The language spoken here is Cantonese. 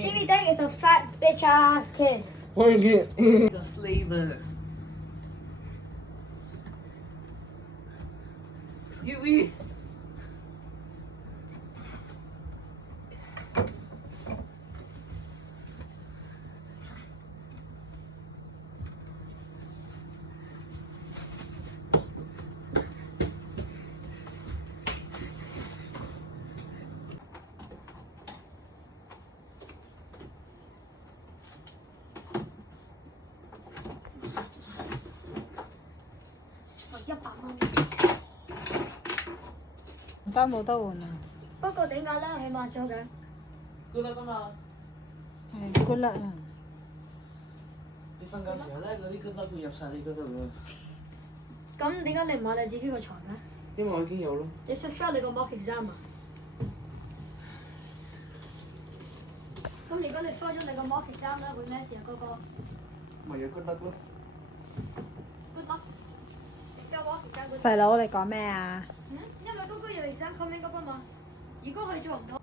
Jimmy Dang is a fat bitch ass kid. Your slaver. Excuse me.得冇得換啊？不過點解咧？起碼做緊。good luck 㗎嘛。係 good luck 啊！你瞓覺時候咧，嗰啲 good luck 會入晒你嗰度㗎。咁點解你唔買你自己個床咧？因為我已經有咯。你需唔需要你個 mock exam 啊？咁如果你 fail 咗你個 mock exam 咧，會咩事啊？嗰個咪有 good luck 咯。 good luck。你 fail mock exam。細佬，你講咩啊？因為嗰個有 exam coming up 啊嘛。如果佢做唔到。